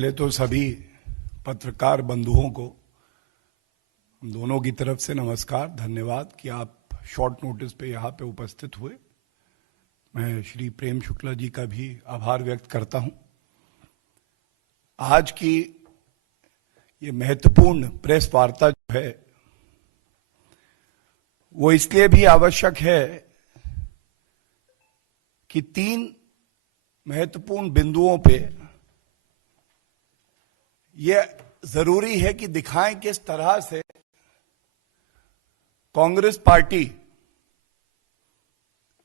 पहले तो सभी पत्रकार बंधुओं को हम दोनों की तरफ से नमस्कार, धन्यवाद कि आप शॉर्ट नोटिस पे यहाँ पे उपस्थित हुए। मैं श्री प्रेम शुक्ला जी का भी आभार व्यक्त करता हूँ। आज की ये महत्वपूर्ण प्रेस वार्ता जो है वो इसलिए भी आवश्यक है कि 3 महत्वपूर्ण बिंदुओं पे ये जरूरी है कि दिखाएं किस तरह से कांग्रेस पार्टी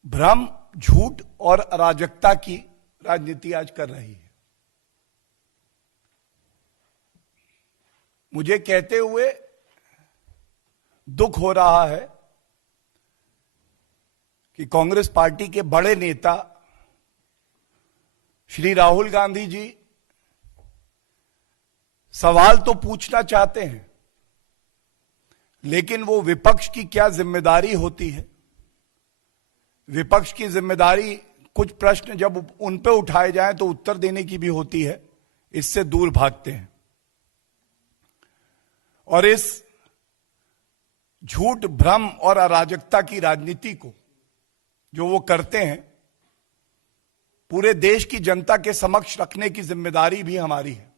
भ्रम, झूठ और अराजकता की राजनीति आज कर रही है। मुझे कहते हुए दुख हो रहा है कि कांग्रेस पार्टी के बड़े नेता श्री राहुल गांधी जी सवाल तो पूछना चाहते हैं, लेकिन वो विपक्ष की क्या जिम्मेदारी होती है, विपक्ष की जिम्मेदारी कुछ प्रश्न जब उन पे उठाए जाएं तो उत्तर देने की भी होती है, इससे दूर भागते हैं। और इस झूठ, भ्रम और अराजकता की राजनीति को जो वो करते हैं, पूरे देश की जनता के समक्ष रखने की जिम्मेदारी भी हमारी है।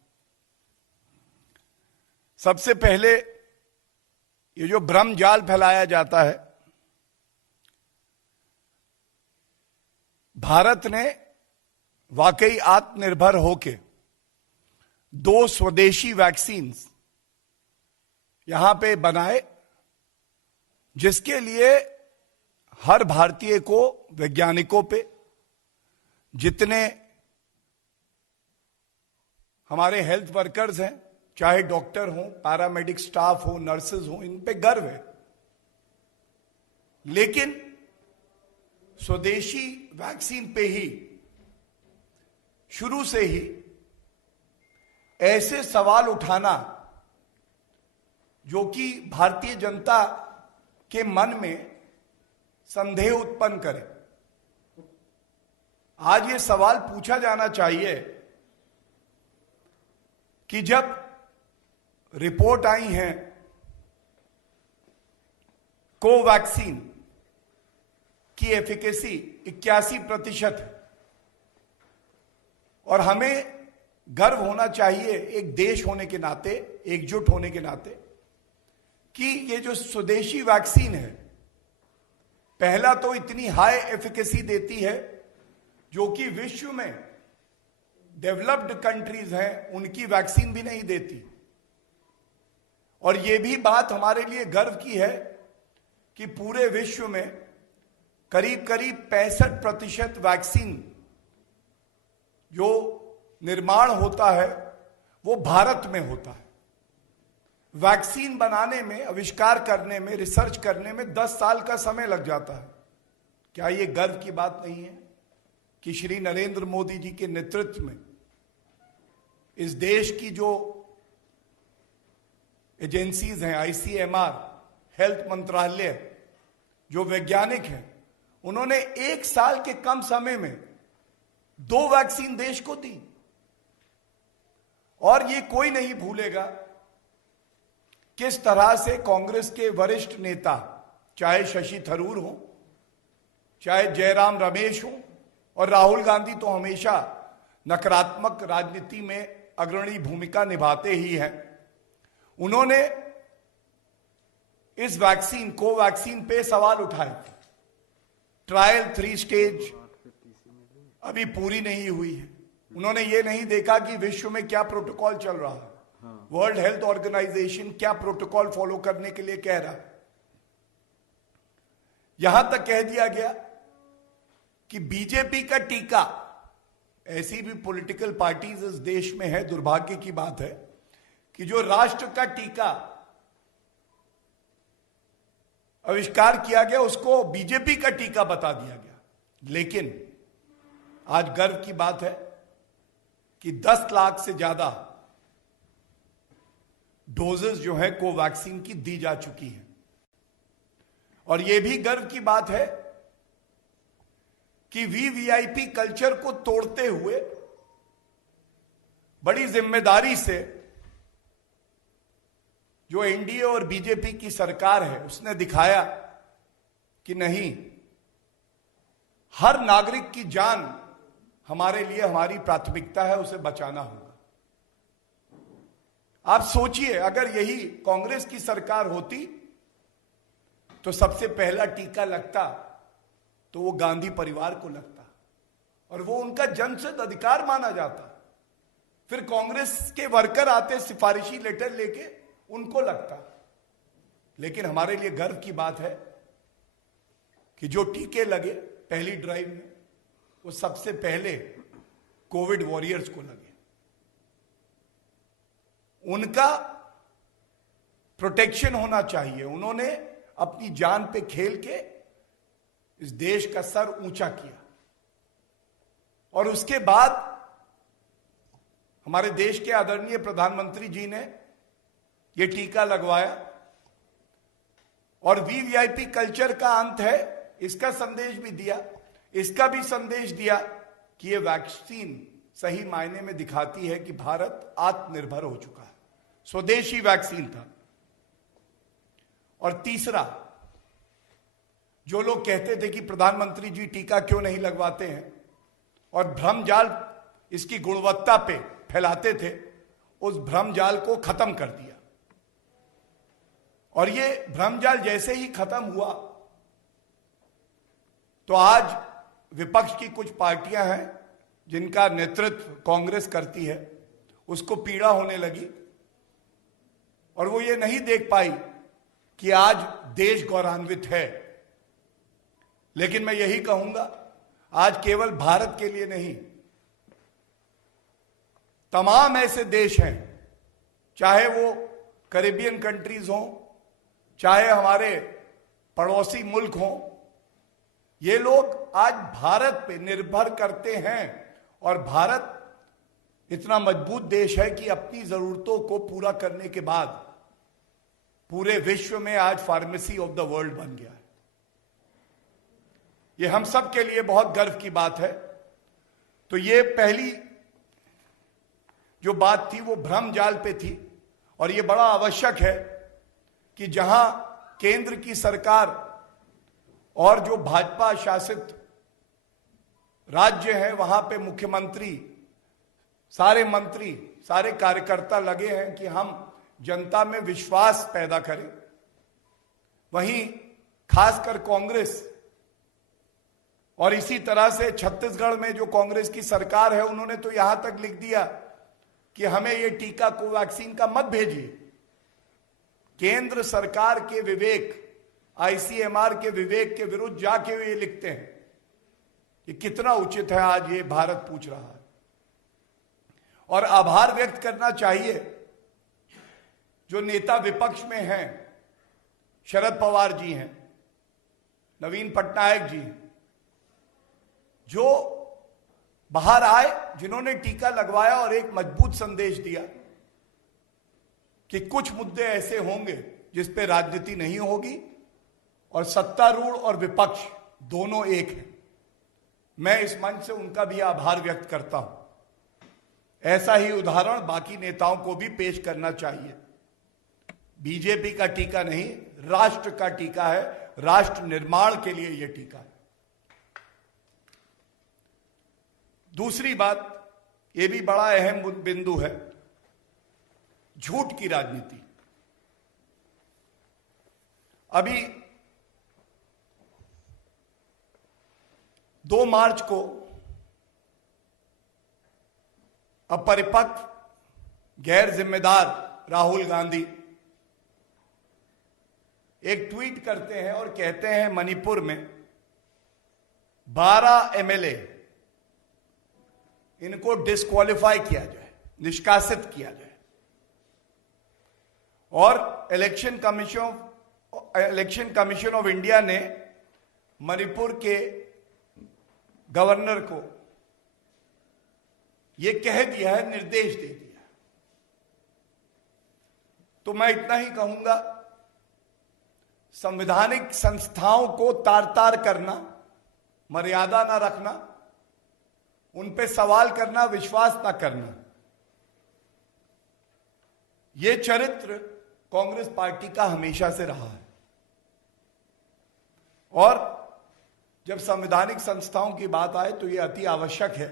सबसे पहले ये जो भ्रम जाल फैलाया जाता है, भारत ने वाकई आत्मनिर्भर होके 2 स्वदेशी वैक्सीन्स यहां पे बनाए, जिसके लिए हर भारतीय को, वैज्ञानिकों पे, जितने हमारे हेल्थ वर्कर्स हैं, चाहे डॉक्टर हो, पैरामेडिक स्टाफ हो, नर्सेज हो, इन पे गर्व है। लेकिन स्वदेशी वैक्सीन पे ही शुरू से ही ऐसे सवाल उठाना जो कि भारतीय जनता के मन में संदेह उत्पन्न करे। आज ये सवाल पूछा जाना चाहिए कि जब रिपोर्ट आई है कोवैक्सीन की एफिकेसी 81% है, और हमें गर्व होना चाहिए एक देश होने के नाते, एकजुट होने के नाते, कि ये जो स्वदेशी वैक्सीन है, पहला तो इतनी हाई एफिकेसी देती है जो कि विश्व में डेवलप्ड कंट्रीज हैं उनकी वैक्सीन भी नहीं देती। और यह भी बात हमारे लिए गर्व की है कि पूरे विश्व में करीब करीब 65% वैक्सीन जो निर्माण होता है वो भारत में होता है। वैक्सीन बनाने में, आविष्कार करने में, रिसर्च करने में 10 साल का समय लग जाता है। क्या यह गर्व की बात नहीं है कि श्री नरेंद्र मोदी जी के नेतृत्व में इस देश की जो एजेंसीज हैं, आईसीएमआर, हेल्थ मंत्रालय, जो वैज्ञानिक हैं, उन्होंने 1 साल के कम समय में 2 वैक्सीन देश को दी। और ये कोई नहीं भूलेगा किस तरह से कांग्रेस के वरिष्ठ नेता, चाहे शशि थरूर हो, चाहे जयराम रमेश हो, और राहुल गांधी तो हमेशा नकारात्मक राजनीति में अग्रणी भूमिका निभाते ही हैं, उन्होंने इस वैक्सीन, कोवैक्सीन पे सवाल उठाए थे। ट्रायल 3 स्टेज अभी पूरी नहीं हुई है। उन्होंने ये नहीं देखा कि विश्व में क्या प्रोटोकॉल चल रहा है, वर्ल्ड हेल्थ ऑर्गेनाइजेशन क्या प्रोटोकॉल फॉलो करने के लिए कह रहा है। यहां तक कह दिया गया कि बीजेपी का टीका, ऐसी भी पॉलिटिकल पार्टीज इस देश में है, दुर्भाग्य की बात है कि जो राष्ट्र का टीका आविष्कार किया गया उसको बीजेपी का टीका बता दिया गया। लेकिन आज गर्व की बात है कि 10 लाख से ज्यादा डोजेस जो है कोवैक्सीन की दी जा चुकी है। और यह भी गर्व की बात है कि वीवीआईपी कल्चर को तोड़ते हुए बड़ी जिम्मेदारी से जो एनडीए और बीजेपी की सरकार है उसने दिखाया कि नहीं, हर नागरिक की जान हमारे लिए हमारी प्राथमिकता है, उसे बचाना होगा। आप सोचिए, अगर यही कांग्रेस की सरकार होती तो सबसे पहला टीका लगता तो वो गांधी परिवार को लगता और वो उनका जन्मसिद्ध अधिकार माना जाता। फिर कांग्रेस के वर्कर आते सिफारिशी लेटर लेके, उनको लगता। लेकिन हमारे लिए गर्व की बात है कि जो टीके लगे पहली ड्राइव में, वो सबसे पहले कोविड वॉरियर्स को लगे। उनका प्रोटेक्शन होना चाहिए। उन्होंने अपनी जान पे खेल के इस देश का सर ऊंचा किया और उसके बाद हमारे देश के आदरणीय प्रधानमंत्री जी ने यह टीका लगवाया और वीवीआईपी कल्चर का अंत है, इसका संदेश भी दिया। इसका भी संदेश दिया कि यह वैक्सीन सही मायने में दिखाती है कि भारत आत्मनिर्भर हो चुका है। स्वदेशी वैक्सीन था। और तीसरा, जो लोग कहते थे कि प्रधानमंत्री जी टीका क्यों नहीं लगवाते हैं और भ्रमजाल इसकी गुणवत्ता पे फैलाते थे, उस भ्रमजाल को खत्म कर दिया। और ये भ्रमजाल जैसे ही खत्म हुआ तो आज विपक्ष की कुछ पार्टियां हैं जिनका नेतृत्व कांग्रेस करती है, उसको पीड़ा होने लगी और वो ये नहीं देख पाई कि आज देश गौरवान्वित है। लेकिन मैं यही कहूंगा, आज केवल भारत के लिए नहीं, तमाम ऐसे देश हैं, चाहे वो कैरेबियन कंट्रीज हों, चाहे हमारे पड़ोसी मुल्क हों, ये लोग आज भारत पे निर्भर करते हैं। और भारत इतना मजबूत देश है कि अपनी जरूरतों को पूरा करने के बाद पूरे विश्व में आज फार्मेसी ऑफ द वर्ल्ड बन गया है। ये हम सब के लिए बहुत गर्व की बात है। तो ये पहली जो बात थी वो भ्रमजाल पे थी और ये बड़ा आवश्यक है कि जहां केंद्र की सरकार और जो भाजपा शासित राज्य है वहां पे मुख्यमंत्री, सारे मंत्री, सारे कार्यकर्ता लगे हैं कि हम जनता में विश्वास पैदा करें। वहीं खासकर कांग्रेस और इसी तरह से छत्तीसगढ़ में जो कांग्रेस की सरकार है, उन्होंने तो यहां तक लिख दिया कि हमें ये टीका कोवैक्सीन का मत भेजिए। केंद्र सरकार के विवेक, आईसीएमआर के विवेक के विरुद्ध जाके ये लिखते हैं। ये कितना उचित है, आज ये भारत पूछ रहा है। और आभार व्यक्त करना चाहिए जो नेता विपक्ष में हैं, शरद पवार जी हैं, नवीन पटनायक जी हैं, जो बाहर आए, जिन्होंने टीका लगवाया और एक मजबूत संदेश दिया कि कुछ मुद्दे ऐसे होंगे जिस पे राजनीति नहीं होगी और सत्तारूढ़ और विपक्ष दोनों एक हैं। मैं इस मंच से उनका भी आभार व्यक्त करता हूं। ऐसा ही उदाहरण बाकी नेताओं को भी पेश करना चाहिए। बीजेपी का टीका नहीं, राष्ट्र का टीका है, राष्ट्र निर्माण के लिए यह टीका है। दूसरी बात, यह भी बड़ा अहम बिंदु है, झूठ की राजनीति। अभी 2 मार्च को अपरिपक्व गैर जिम्मेदार राहुल गांधी एक ट्वीट करते हैं और कहते हैं मणिपुर में 12 एमएलए इनको डिस्क्वालीफाई किया जाए, निष्कासित किया जाए। और इलेक्शन कमीशन ऑफ इंडिया ने मणिपुर के गवर्नर को यह कह दिया है, निर्देश दे दिया। तो मैं इतना ही कहूंगा, संवैधानिक संस्थाओं को तार तार करना, मर्यादा ना रखना, उन पे सवाल करना, विश्वास ना करना, ये चरित्र कांग्रेस पार्टी का हमेशा से रहा है। और जब संवैधानिक संस्थाओं की बात आए तो यह अति आवश्यक है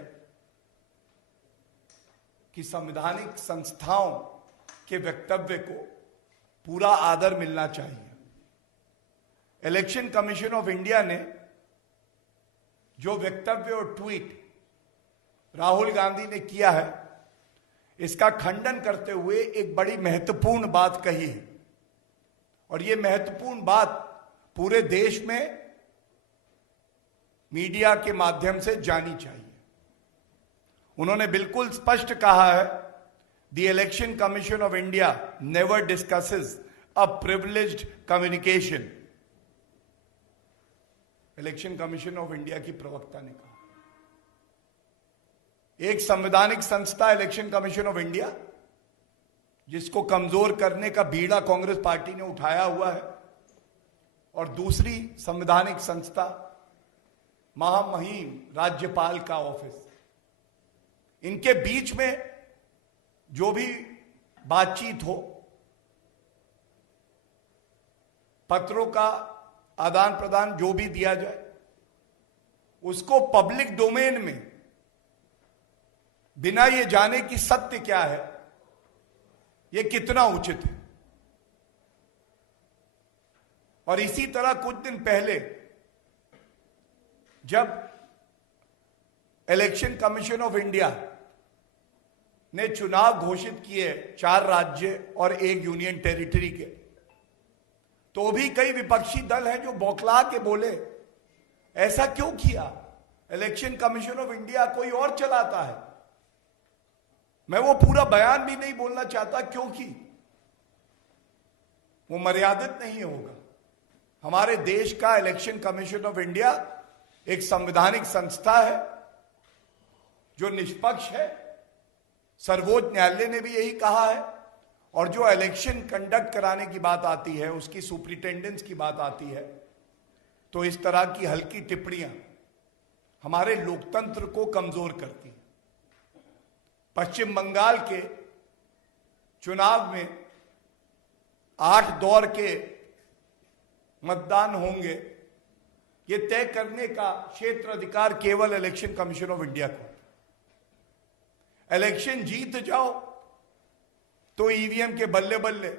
कि संवैधानिक संस्थाओं के वक्तव्य को पूरा आदर मिलना चाहिए। इलेक्शन कमीशन ऑफ इंडिया ने जो वक्तव्य और ट्वीट राहुल गांधी ने किया है, इसका खंडन करते हुए एक बड़ी महत्वपूर्ण बात कही है। और यह महत्वपूर्ण बात पूरे देश में मीडिया के माध्यम से जानी चाहिए। उन्होंने बिल्कुल स्पष्ट कहा है, the election commission of India never discusses a privileged communication. Election commission of India की प्रवक्ता ने कहा, एक संवैधानिक संस्था इलेक्शन कमीशन ऑफ इंडिया, जिसको कमजोर करने का बीड़ा कांग्रेस पार्टी ने उठाया हुआ है, और दूसरी संवैधानिक संस्था महामहिम राज्यपाल का ऑफिस, इनके बीच में जो भी बातचीत हो, पत्रों का आदान प्रदान जो भी दिया जाए, उसको पब्लिक डोमेन में बिना ये जाने कि सत्य क्या है, ये कितना उचित है। और इसी तरह कुछ दिन पहले जब इलेक्शन कमीशन ऑफ इंडिया ने चुनाव घोषित किए 4 राज्य और 1 यूनियन टेरिटरी के, तो भी कई विपक्षी दल हैं जो बौखला के बोले, ऐसा क्यों किया? इलेक्शन कमीशन ऑफ इंडिया कोई और चलाता है। मैं वो पूरा बयान भी नहीं बोलना चाहता, क्योंकि वो मर्यादित नहीं होगा। हमारे देश का इलेक्शन कमीशन ऑफ इंडिया एक संवैधानिक संस्था है जो निष्पक्ष है। सर्वोच्च न्यायालय ने भी यही कहा है। और जो इलेक्शन कंडक्ट कराने की बात आती है, उसकी सुपरिटेंडेंस की बात आती है, तो इस तरह की हल्की टिप्पणियां हमारे लोकतंत्र को कमजोर करती हैं। पश्चिम बंगाल के चुनाव में 8 दौर के मतदान होंगे, ये तय करने का क्षेत्र अधिकार केवल इलेक्शन कमीशन ऑफ इंडिया को। इलेक्शन जीत जाओ तो ईवीएम के बल्ले बल्ले,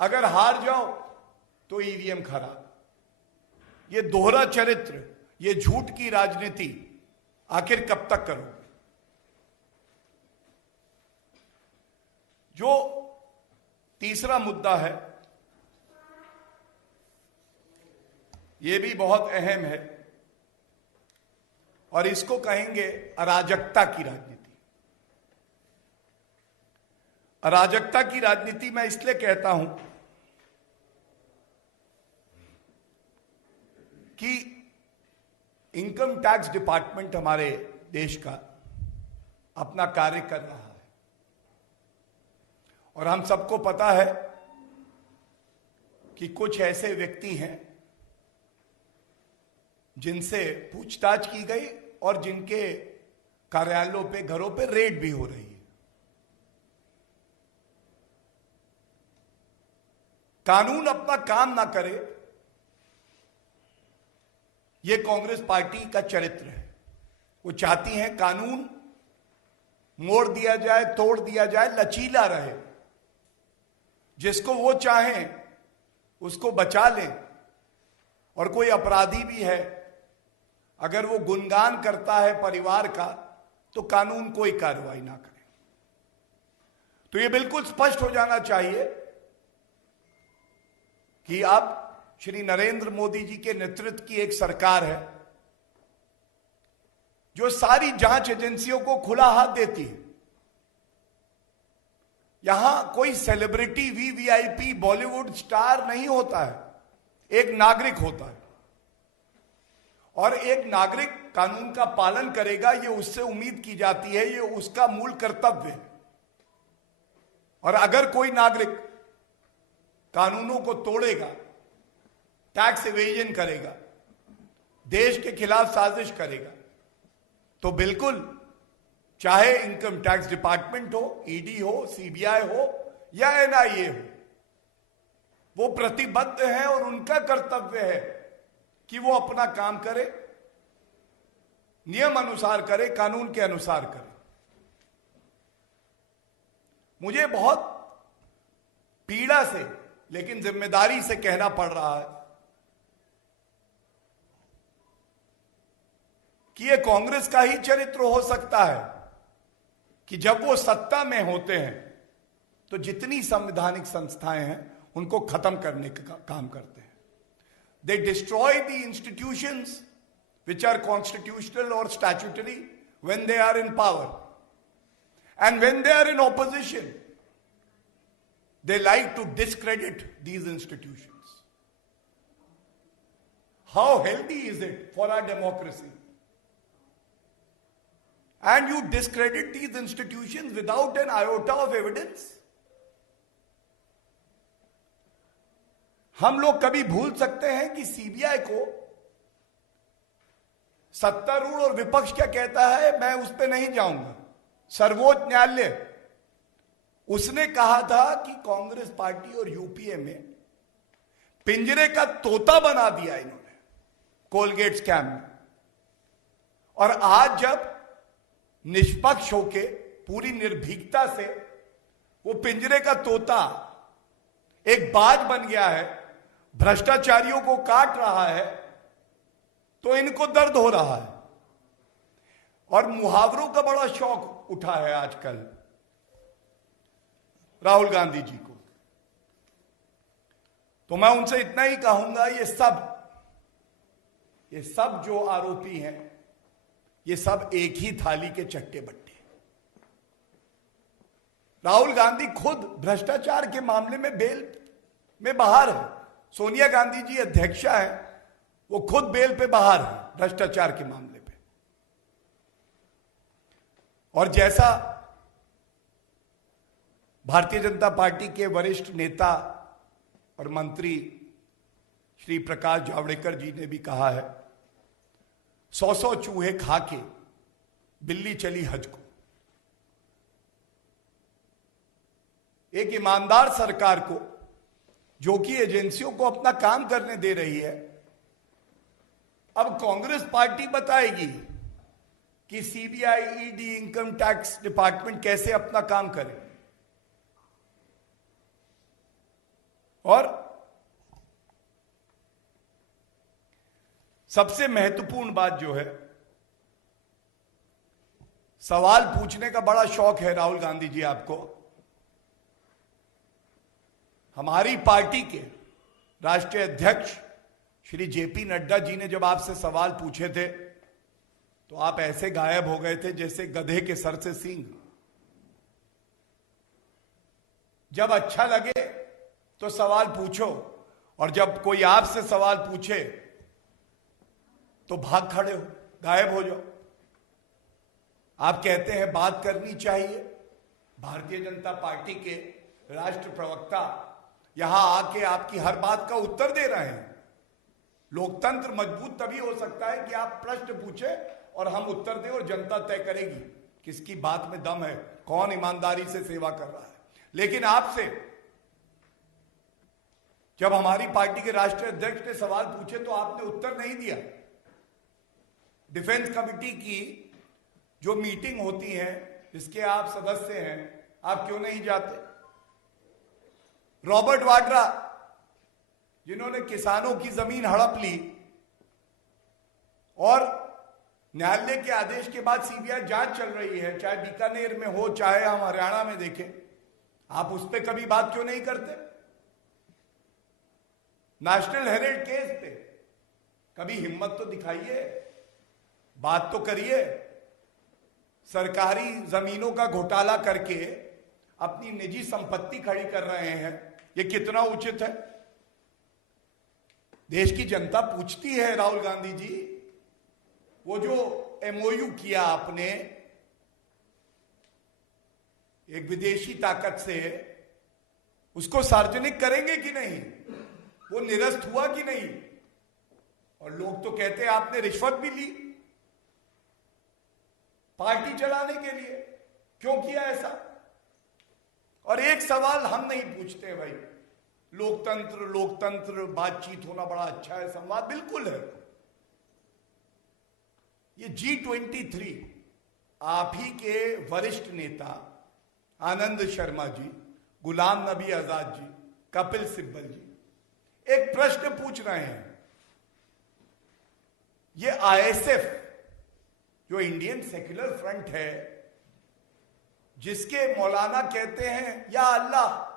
अगर हार जाओ तो ईवीएम खराब। ये दोहरा चरित्र, ये झूठ की राजनीति आखिर कब तक करोगे? जो तीसरा मुद्दा है, यह भी बहुत अहम है, और इसको कहेंगे अराजकता की राजनीति। अराजकता की राजनीति मैं इसलिए कहता हूं कि इनकम टैक्स डिपार्टमेंट हमारे देश का अपना कार्य कर रहा है, और हम सबको पता है कि कुछ ऐसे व्यक्ति हैं जिनसे पूछताछ की गई और जिनके कार्यालयों पे, घरों पे रेड भी हो रही है। कानून अपना काम ना करे, यह कांग्रेस पार्टी का चरित्र है। वो चाहती हैं कानून मोड़ दिया जाए, तोड़ दिया जाए, लचीला रहे, जिसको वो चाहें उसको बचा लें। और कोई अपराधी भी है, अगर वो गुणगान करता है परिवार का, तो कानून कोई कार्रवाई ना करे। तो ये बिल्कुल स्पष्ट हो जाना चाहिए कि अब श्री नरेंद्र मोदी जी के नेतृत्व की एक सरकार है जो सारी जांच एजेंसियों को खुला हाथ देती है। यहां कोई सेलिब्रिटी, वीवीआईपी, बॉलीवुड स्टार नहीं होता है, एक नागरिक होता है। और एक नागरिक कानून का पालन करेगा, ये उससे उम्मीद की जाती है, ये उसका मूल कर्तव्य है। और अगर कोई नागरिक कानूनों को तोड़ेगा, टैक्स इवेजन करेगा, देश के खिलाफ साजिश करेगा, तो बिल्कुल चाहे इनकम टैक्स डिपार्टमेंट हो, ईडी हो, सीबीआई हो या एनआईए हो, वो प्रतिबद्ध है और उनका कर्तव्य है कि वो अपना काम करे, नियम अनुसार करे, कानून के अनुसार करे। मुझे बहुत पीड़ा से लेकिन जिम्मेदारी से कहना पड़ रहा है कि यह कांग्रेस का ही चरित्र हो सकता है कि जब वो सत्ता में होते हैं तो जितनी संवैधानिक संस्थाएं हैं उनको खत्म करने का काम करते हैं। दे destroy the institutions which are constitutional or statutory when they are in power, and when they are in opposition they like to discredit these institutions. How healthy is it for our democracy? And you discredit these institutions without an iota of evidence. हम लोग कभी भूल सकते हैं कि CBI को सत्तारूढ़ और विपक्ष क्या कहता है, मैं उस पर नहीं जाऊंगा। सर्वोच्च न्यायालय उसने कहा था कि कांग्रेस पार्टी और यूपीए में पिंजरे का तोता बना दिया इन्होंने कोलगेट स्कैम में। और आज जब निष्पक्ष होके पूरी निर्भीकता से वो पिंजरे का तोता एक बाज बन गया है, भ्रष्टाचारियों को काट रहा है, तो इनको दर्द हो रहा है। और मुहावरों का बड़ा शौक उठा है आजकल राहुल गांधी जी को। तो मैं उनसे इतना ही कहूंगा, ये सब जो आरोपी हैं ये सब एक ही थाली के चट्टे बट्टे। राहुल गांधी खुद भ्रष्टाचार के मामले में बेल में बाहर है। सोनिया गांधी जी अध्यक्षा है, वो खुद बेल पे बाहर है भ्रष्टाचार के मामले पे। और जैसा भारतीय जनता पार्टी के वरिष्ठ नेता और मंत्री श्री प्रकाश जावड़ेकर जी ने भी कहा है, 100 चूहे खा के बिल्ली चली हज को। एक ईमानदार सरकार को, जो कि एजेंसियों को अपना काम करने दे रही है, अब कांग्रेस पार्टी बताएगी कि CBI, ED, income tax department कैसे अपना काम करे। और सबसे महत्वपूर्ण बात जो है, सवाल पूछने का बड़ा शौक है राहुल गांधी जी आपको। हमारी पार्टी के राष्ट्रीय अध्यक्ष श्री जेपी नड्डा जी ने जब आपसे सवाल पूछे थे तो आप ऐसे गायब हो गए थे जैसे गधे के सर से सींग। जब अच्छा लगे तो सवाल पूछो, और जब कोई आपसे सवाल पूछे तो भाग खड़े हो, गायब हो जाओ। आप कहते हैं बात करनी चाहिए। भारतीय जनता पार्टी के राष्ट्र प्रवक्ता यहां आके आपकी हर बात का उत्तर दे रहे हैं। लोकतंत्र मजबूत तभी हो सकता है कि आप प्रश्न पूछे और हम उत्तर दें, और जनता तय करेगी किसकी बात में दम है, कौन ईमानदारी से सेवा कर रहा है। लेकिन आपसे जब हमारी पार्टी के राष्ट्रीय अध्यक्ष ने सवाल पूछे तो आपने उत्तर नहीं दिया। डिफेंस कमेटी की जो मीटिंग होती है, जिसके आप सदस्य हैं, आप क्यों नहीं जाते? रॉबर्ट वाड्रा, जिन्होंने किसानों की जमीन हड़प ली और न्यायालय के आदेश के बाद सीबीआई जांच चल रही है, चाहे बीकानेर में हो चाहे हम हरियाणा में देखें, आप उस पर कभी बात क्यों नहीं करते? नेशनल हेराल्ड केस पे कभी हिम्मत तो दिखाइए, बात तो करिए। सरकारी जमीनों का घोटाला करके अपनी निजी संपत्ति खड़ी कर रहे हैं, ये कितना उचित है? देश की जनता पूछती है राहुल गांधी जी, वो जो एमओयू किया आपने एक विदेशी ताकत से, उसको सार्वजनिक करेंगे कि नहीं? वो निरस्त हुआ कि नहीं? और लोग तो कहते हैं आपने रिश्वत भी ली। पार्टी चलाने के लिए। क्यों किया ऐसा? और एक सवाल हम नहीं पूछते भाई, लोकतंत्र लोकतंत्र बातचीत होना बड़ा अच्छा है, संवाद बिल्कुल है। ये G23 आप ही के वरिष्ठ नेता आनंद शर्मा जी, गुलाम नबी आजाद जी, कपिल सिब्बल जी एक प्रश्न पूछ रहे हैं। ये ISF जो इंडियन सेक्युलर फ्रंट है, जिसके मौलाना कहते हैं या अल्लाह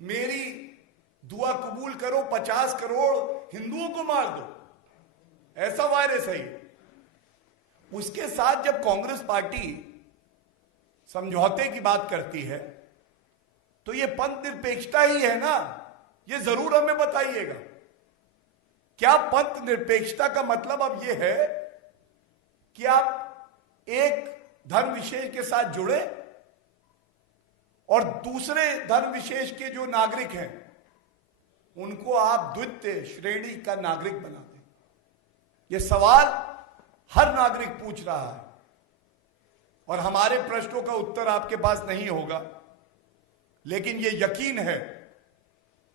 मेरी दुआ कबूल करो, 50 करोड़ हिंदुओं को मार दो, ऐसा वायरस है। उसके साथ जब कांग्रेस पार्टी समझौते की बात करती है तो ये पंथ निरपेक्षता ही है ना? ये जरूर हमें बताइएगा। क्या पंथ निरपेक्षता का मतलब अब ये है कि आप एक धर्म विशेष के साथ जुड़े और दूसरे धर्म विशेष के जो नागरिक हैं उनको आप द्वितीय श्रेणी का नागरिक बना दें? यह सवाल हर नागरिक पूछ रहा है और हमारे प्रश्नों का उत्तर आपके पास नहीं होगा, लेकिन यह यकीन है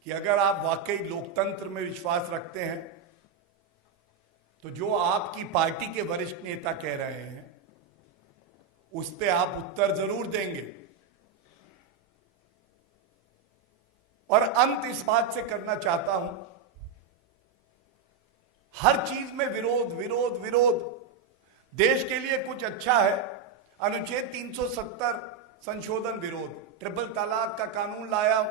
कि अगर आप वाकई लोकतंत्र में विश्वास रखते हैं तो जो आपकी पार्टी के वरिष्ठ नेता कह रहे हैं उस पे आप उत्तर जरूर देंगे। और अंत इस बात से करना चाहता हूं, हर चीज में विरोध विरोध विरोध। देश के लिए कुछ अच्छा है, अनुच्छेद 370 संशोधन विरोध, ट्रिपल तलाक का कानून लाया,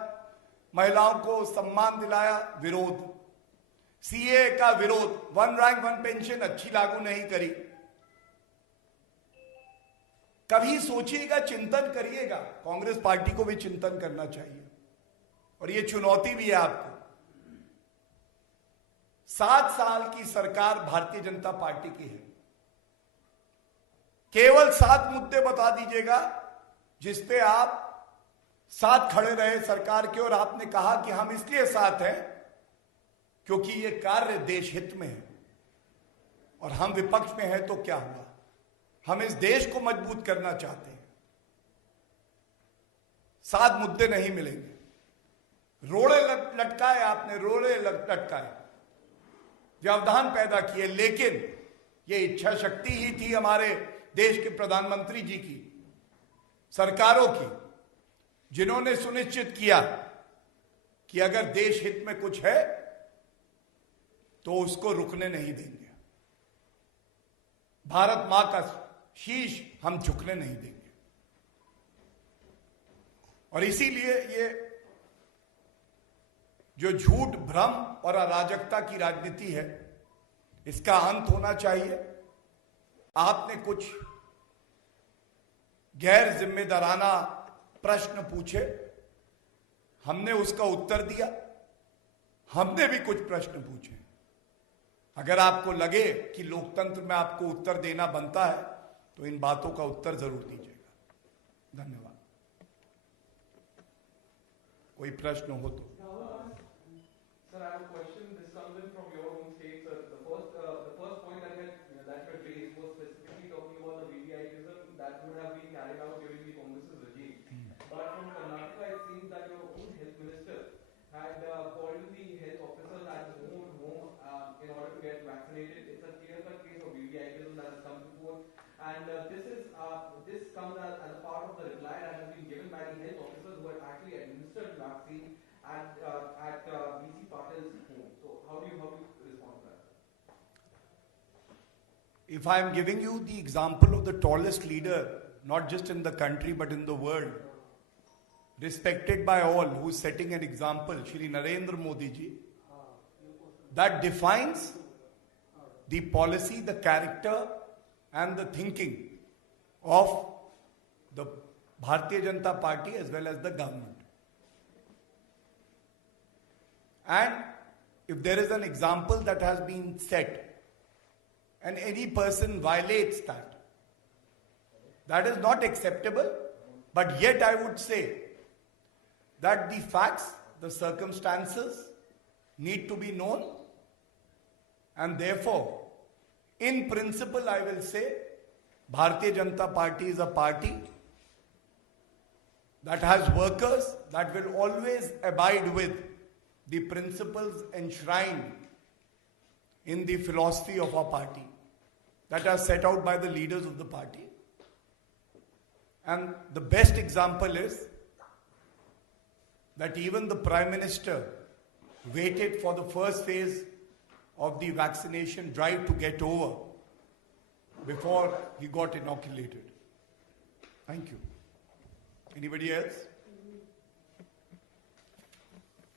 महिलाओं को सम्मान दिलाया विरोध, CA का विरोध, वन रैंक वन पेंशन अच्छी लागू नहीं करी। कभी सोचिएगा, चिंतन करिएगा, कांग्रेस पार्टी को भी चिंतन करना चाहिए और यह चुनौती भी है आपको। 7 साल की सरकार भारतीय जनता पार्टी की है, केवल 7 मुद्दे बता दीजिएगा जिस पे आप साथ खड़े रहे सरकार के और आपने कहा कि हम इसलिए साथ हैं क्योंकि ये कार्य देश हित में है और हम विपक्ष में हैं तो क्या हुआ, हम इस देश को मजबूत करना चाहते हैं। 7 मुद्दे नहीं मिलेंगे, रोड़े लटकाए आपने, रोड़े लटकाए, व्यवधान पैदा किए, लेकिन ये इच्छा शक्ति ही थी हमारे देश के प्रधानमंत्री जी की, सरकारों की, जिन्होंने सुनिश्चित किया कि अगर देश हित में कुछ है तो उसको रुकने नहीं देंगे। भारत मां का शीश हम झुकने नहीं देंगे। और इसीलिए ये जो झूठ, भ्रम और अराजकता की राजनीति है, इसका अंत होना चाहिए। आपने कुछ गैर जिम्मेदाराना प्रश्न पूछे, हमने उसका उत्तर दिया, हमने भी कुछ प्रश्न पूछे। अगर आपको लगे कि लोकतंत्र में आपको उत्तर देना बनता है तो इन बातों का उत्तर जरूर दीजिएगा। धन्यवाद। कोई प्रश्न हो तो। Sir, I have a question. This comes in from your own state, sir. The first point that you had raised was specifically talking about the VVIPism that would have been carried out during the Congress's regime. But from Karnataka, it seems that your own health minister had called the health officers at his own home in order to get vaccinated. It's a clear-cut case of VVIPism that has come to forth, and this comes as a part of the reply that has been given by the health officers who had actually administered the vaccine at BC Patil's home. So how do you respond to that? If I am giving you the example of the tallest leader, not just in the country but in the world, respected by all, who is setting an example, Shri Narendra Modi ji, that defines the policy, the character and the thinking of the Bharatiya Janata Party as well as the government. And if there is an example that has been set and any person violates that, that is not acceptable. But yet I would say that the facts, the circumstances need to be known, and therefore, in principle, I will say Bharatiya Janata Party is a party that has workers that will always abide with the principles enshrined in the philosophy of our party that are set out by the leaders of the party. And the best example is that even the Prime Minister waited for the first phase of the vaccination drive to get over before he got inoculated. Thank you. Anybody else?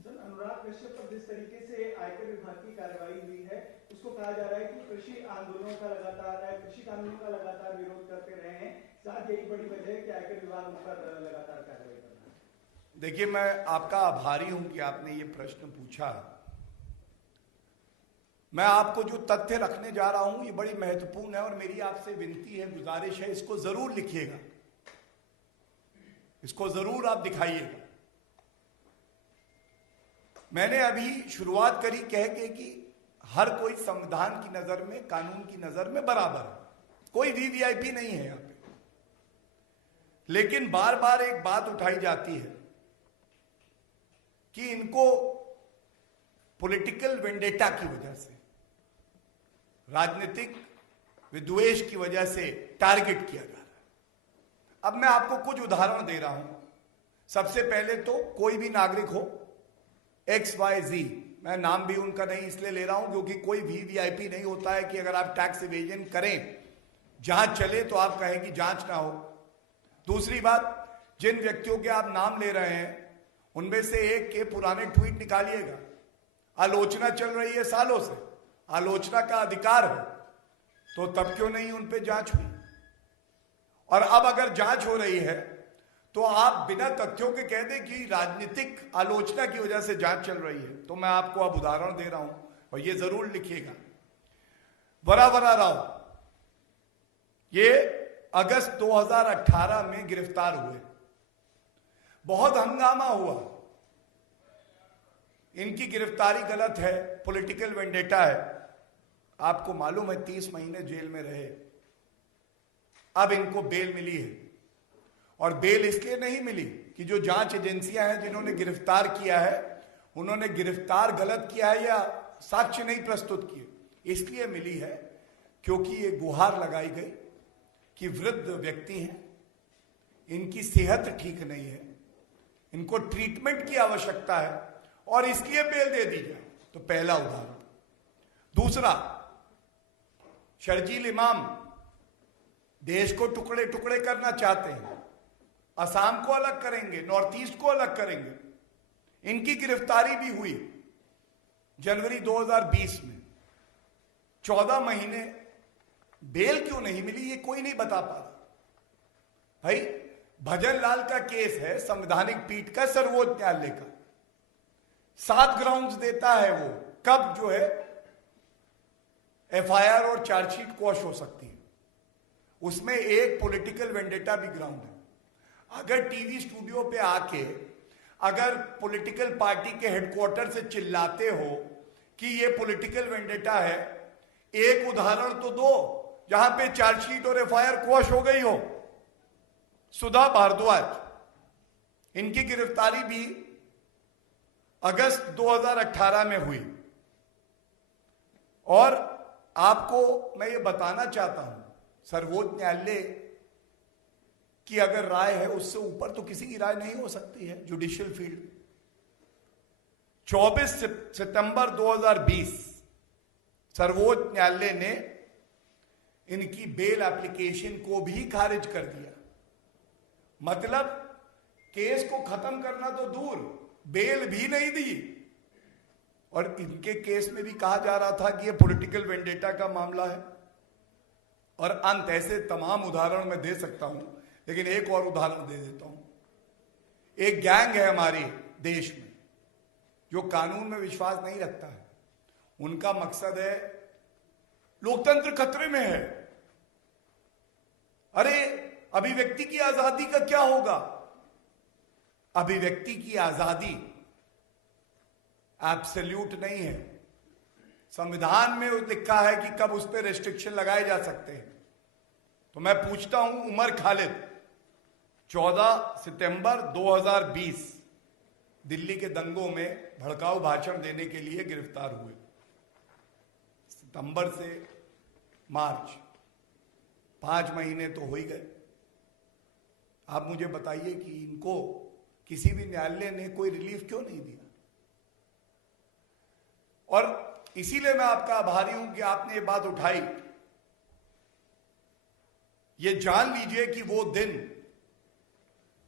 Sir, Anurag Kashyap पर जिस तरीके से आयकर विभाग की कार्रवाई हुई है, उसको कहा जा रहा है कि कृषि आंदोलनों का लगातार कृषि कानूनों का लगातार विरोध करते रहे हैं। शायद यही बड़ी वजह है कि आयकर विभाग उन पर लगातार कार्रवाई कर रहा है। देखिए, मैं आपका आभारी हूं कि आपने ये प्रश्न पूछा। मैं आपको जो तथ्य रखने जा रहा हूं ये बड़ी महत्वपूर्ण है और मेरी आपसे विनती है, गुजारिश है, इसको जरूर लिखिएगा, इसको जरूर आप दिखाइएगा। मैंने अभी शुरुआत करी कह के कि हर कोई संविधान की नजर में, कानून की नजर में बराबर है, कोई वीवीआईपी नहीं है यहां पे। लेकिन बार बार एक बात उठाई जाती है कि इनको पॉलिटिकल वेंडेटा की वजह से, राजनीतिक विद्वेष की वजह से टारगेट किया जा रहा है। अब मैं आपको कुछ उदाहरण दे रहा हूं। सबसे पहले तो कोई भी नागरिक हो, XYZ, मैं नाम भी उनका नहीं इसलिए ले रहा हूं क्योंकि कोई वीवीआईपी नहीं होता है कि अगर आप टैक्स इवेजन करें, जांच चले तो आप कहें कि जांच ना हो। दूसरी बात, जिन व्यक्तियों के आप नाम ले रहे हैं उनमें से एक के पुराने ट्वीट निकालिएगा। आलोचना चल रही है सालों से, आलोचना का अधिकार है, तो तब क्यों नहीं उन पे जांच हुई? और अब अगर जांच हो रही है तो आप बिना तथ्यों के कह दें कि राजनीतिक आलोचना की वजह से जांच चल रही है। तो मैं आपको अब उदाहरण दे रहा हूं और ये जरूर लिखिएगा। वरावरा राव, ये अगस्त 2018 में गिरफ्तार हुए, बहुत हंगामा हुआ, इनकी गिरफ्तारी गलत है, पॉलिटिकल वेंडेटा है। आपको मालूम है 30 महीने जेल में रहे, अब इनको बेल मिली है। और बेल इसलिए नहीं मिली कि जो जांच एजेंसियां हैं जिन्होंने गिरफ्तार किया है उन्होंने गिरफ्तार गलत किया है या साक्ष्य नहीं प्रस्तुत किए, इसलिए मिली है क्योंकि ये गुहार लगाई गई कि वृद्ध व्यक्ति हैं, इनकी सेहत ठीक नहीं है, इनको ट्रीटमेंट की आवश्यकता है और इसलिए बेल दे दी जाए। तो पहला उदाहरण। दूसरा, शर्जील इमाम देश को टुकड़े टुकड़े करना चाहते हैं, असम को अलग करेंगे, नॉर्थ ईस्ट को अलग करेंगे। इनकी गिरफ्तारी भी हुई जनवरी 2020 में। 14 महीने बेल क्यों नहीं मिली ये कोई नहीं बता पा रहा। भाई, भजन लाल का केस है संवैधानिक पीठ का, सर्वोच्च न्यायालय का, 7 ग्राउंड्स देता है वो कब जो है एफआईआर और चार्जशीट क्वॉश हो सकती है। उसमें एक पॉलिटिकल वेंडेटा भी ग्राउंड है। अगर टीवी स्टूडियो पे आके अगर पॉलिटिकल पार्टी के हेडक्वार्टर से चिल्लाते हो कि ये पॉलिटिकल वेंडेटा है, एक उदाहरण तो दो जहां पे चार्जशीट और एफआईआर क्वॉश हो गई हो। सुधा भारद्वाज, इनकी गिरफ्तारी भी अगस्त 2018 में हुई। और आपको मैं ये बताना चाहता हूं, सर्वोच्च न्यायालय की अगर राय है उससे ऊपर तो किसी की राय नहीं हो सकती है जुडिशियल फील्ड। 24 सितंबर 2020 सर्वोच्च न्यायालय ने इनकी बेल एप्लीकेशन को भी खारिज कर दिया। मतलब केस को खत्म करना तो दूर, बेल भी नहीं दी। और इनके केस में भी कहा जा रहा था कि यह पॉलिटिकल वेंडेटा का मामला है। और अंत ऐसे तमाम उदाहरण मैं दे सकता हूं, लेकिन एक और उदाहरण दे देता हूं। एक गैंग है हमारे देश में जो कानून में विश्वास नहीं रखता है। उनका मकसद है लोकतंत्र खतरे में है। अरे, अभिव्यक्ति की आजादी का क्या होगा? अभिव्यक्ति की आजादी एब्सोल्यूट नहीं है। संविधान में लिखा है कि कब उस पर रेस्ट्रिक्शन लगाए जा सकते हैं। तो मैं पूछता हूं, उमर खालिद 14 सितंबर 2020 दिल्ली के दंगों में भड़काऊ भाषण देने के लिए गिरफ्तार हुए। सितंबर से मार्च 5 महीने तो हो ही गए। आप मुझे बताइए कि इनको किसी भी न्यायालय ने कोई रिलीफ क्यों नहीं दिया? और इसीलिए मैं आपका आभारी हूं कि आपने ये बात उठाई। ये जान लीजिए कि वो दिन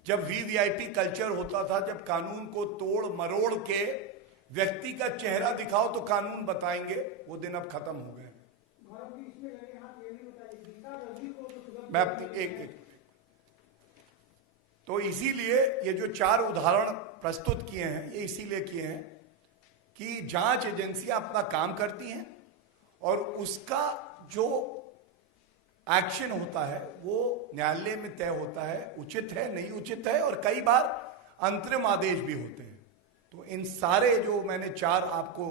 जब वीवीआईपी कल्चर होता था, जब कानून को तोड़ मरोड़ के व्यक्ति का चेहरा दिखाओ तो कानून बताएंगे, वो दिन अब खत्म हो गए। मैं अपनी एक तो इसीलिए ये जो 4 उदाहरण प्रस्तुत किए हैं, ये इसीलिए किए हैं कि जांच एजेंसियां अपना काम करती हैं और उसका जो एक्शन होता है वो न्यायालय में तय होता है, उचित है नहीं उचित है, और कई बार अंतरिम आदेश भी होते हैं। तो इन सारे जो मैंने 4 आपको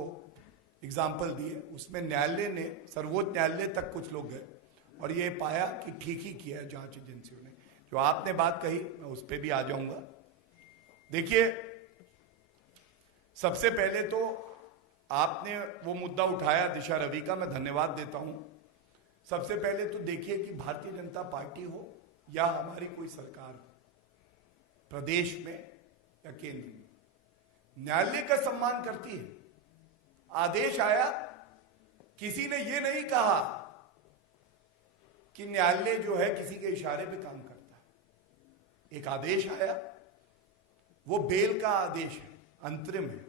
एग्जाम्पल दिए, उसमें न्यायालय ने, सर्वोच्च न्यायालय तक कुछ लोग गए और ये पाया कि ठीक ही किया है जांच एजेंसियों ने। जो आपने बात कही मैं उस पर भी आ जाऊंगा। देखिए, सबसे पहले तो आपने वो मुद्दा उठाया दिशा रवि का, मैं धन्यवाद देता हूं। सबसे पहले तो देखिए कि भारतीय जनता पार्टी हो या हमारी कोई सरकार प्रदेश में या केंद्र में, न्यायालय का सम्मान करती है। आदेश आया, किसी ने ये नहीं कहा कि न्यायालय जो है किसी के इशारे पे काम करता है। एक आदेश आया, वो बेल का आदेश है, अंतरिम है,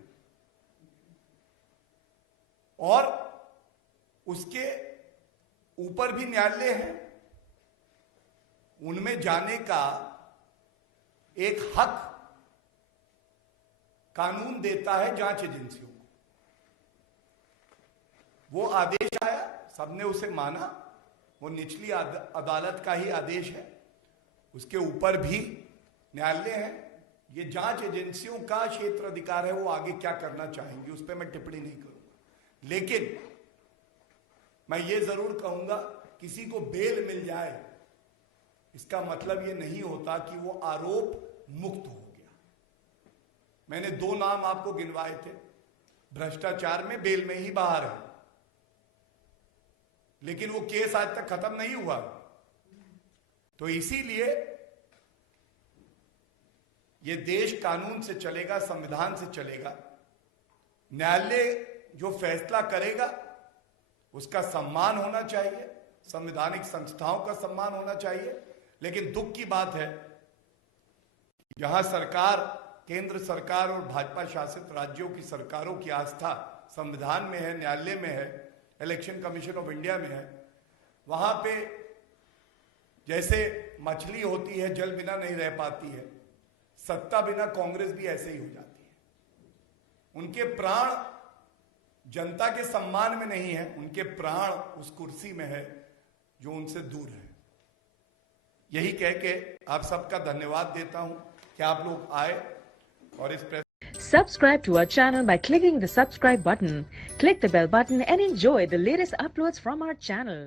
और उसके ऊपर भी न्यायालय है, उनमें जाने का एक हक कानून देता है जांच एजेंसियों को। वो आदेश आया, सबने उसे माना, वो निचली अदालत का ही आदेश है, उसके ऊपर भी न्यायालय है। ये जांच एजेंसियों का क्षेत्र अधिकार है, वो आगे क्या करना चाहेंगे उस पर मैं टिप्पणी नहीं करूंगा। लेकिन मैं ये जरूर कहूंगा, किसी को बेल मिल जाए इसका मतलब ये नहीं होता कि वो आरोप मुक्त हो गया। मैंने 2 नाम आपको गिनवाए थे, भ्रष्टाचार में बेल में ही बाहर है, लेकिन वो केस आज तक खत्म नहीं हुआ। तो इसीलिए ये देश कानून से चलेगा, संविधान से चलेगा। न्यायालय जो फैसला करेगा उसका सम्मान होना चाहिए, संवैधानिक संस्थाओं का सम्मान होना चाहिए। लेकिन दुख की बात है, जहां सरकार, केंद्र सरकार और भाजपा शासित राज्यों की सरकारों की आस्था संविधान में है, न्यायालय में है, इलेक्शन कमीशन ऑफ इंडिया में है, वहां पे जैसे मछली होती है जल बिना नहीं रह पाती है, सत्ता बिना कांग्रेस भी ऐसे ही हो जाती है। उनके प्राण जनता के सम्मान में नहीं है, उनके प्राण उस कुर्सी में है जो उनसे दूर है। यही कह के आप सबका धन्यवाद देता हूं कि आप लोग आए और इस Subscribe to our channel by clicking the subscribe button. Click the bell button and enjoy the latest uploads from our channel.